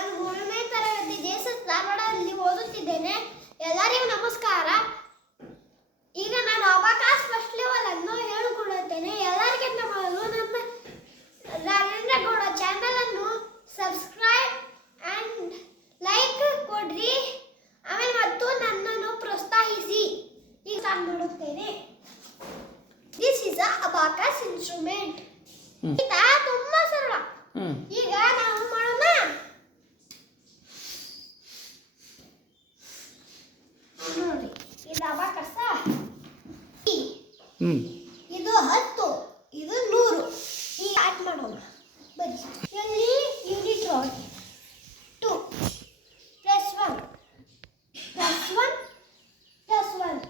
ನಾನು 3ನೇ ತರಗತಿ ಜೆಎಸ್ಎಸ್ ಧಾರವಾಡದಲ್ಲಿ ಓದುತ್ತಿದ್ದೇನೆ. ಎಲ್ಲರಿಗೂ ನಮಸ್ಕಾರ. ಈಗ ನಾನು ಅಬಕಾಸ್ ಫಸ್ಟ್ ಲೆವೆಲ್ ಅನ್ನು ಹೇಳಿಕೊಳ್ಳುತ್ತೇನೆ. ಎಲ್ಲರಿಗಿಂತ ಮೊದಲು ನಮ್ಮ ರಾಜೇಂದ್ರ ಗೌಡ ಚಾನೆಲ್ ಅನ್ನು ಸಬ್ಸ್ಕ್ರೈಬ್ ಅಂಡ್ ಲೈಕ್ ಕೊಡ್ರಿ. ಆಮೇಲೆ ಮತ್ತು ನನ್ನನ್ನು ಪ್ರೋತ್ಸಾಹಿಸಿ. ಈಗ ಸ್ಟಾರ್ಟ್ ಮಾಡುತ್ತೇನೆ. This is abacus instrument. ಇದು ತುಂಬಾ ಸರಳ. ಈಗ ನಾವು ಮಾಡೋಣ. ನೋಡಿ, ಇದು ಅಬಕಾಸ್. ಇದು 10, ಇದು 100. ಈಗ ಸ್ಟಾರ್ಟ್ ಮಾಡೋಣ. ಬನ್ನಿ. ಇಲ್ಲಿ ಯೂನಿಟ್ ನೋಡಿ. 2 + 1 + 1 + 1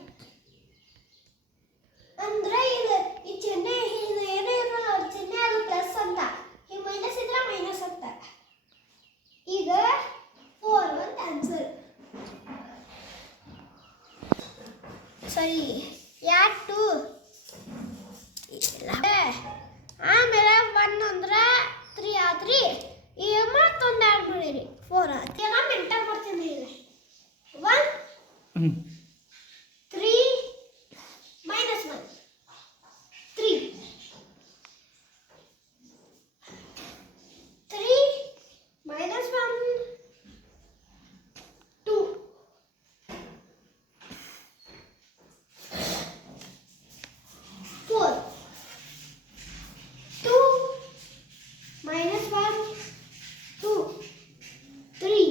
ಅಂದ್ರೆ ಈ ಚಿಹ್ನೆ ಏನೇ ಇರೋ ಚಿಹ್ನೆ ಅದು ಪ್ಲಸ್ ಅಂತ, ಈ ಮೈನಸ್ ಇದ್ರೆ ಮೈನಸ್ ಅಂತ. ಈಗ 4 ಅಂತ ಆನ್ಸರ್. ಸರಿ, ಯಾಕೆ 2? ಆಮೇಲೆ 1 ಅಂದ್ರೆ 3 ಆದ್ರಿ. ಈಗ ಮತ್ತೊಂದು ಆ್ಯಡ್ ಮಾಡಿರಿ, 4 ಆಯ್ತು. ಎಲ್ಲ ಮೆಂಟಲ್ ಮಾಡ್ತೀನಿ. ಈಗ 1 3 - 1 3 3 - 1 2 4 2 - 1 2 3.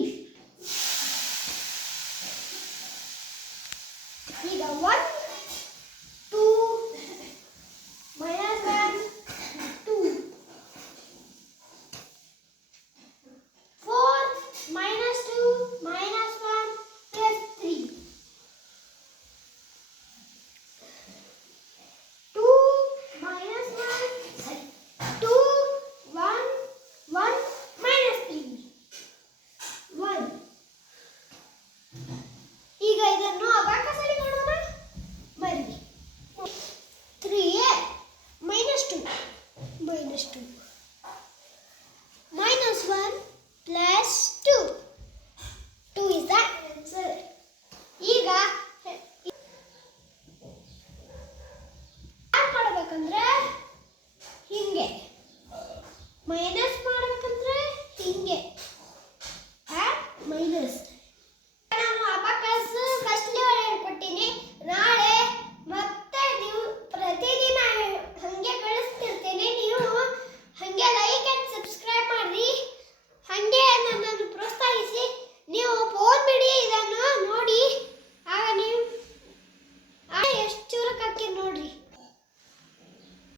ಈಗ 1 2 - 1 2 4 - 2 - 1 + 3 2 - 1 2 1 1 - 3 1. ಈಗ ಇದನ್ನು ಅಬಕಾಸ್ ಅಲ್ಲಿ ಮಾಡೋಣ. ಬನ್ನಿ. 3 - 2 - 2 -1 + 2 2 is the answer. ಈಗ ಯಾಕೆ ಮಾಡಬೇಕಂದ್ರೆ ಹಿಂಗೆ -1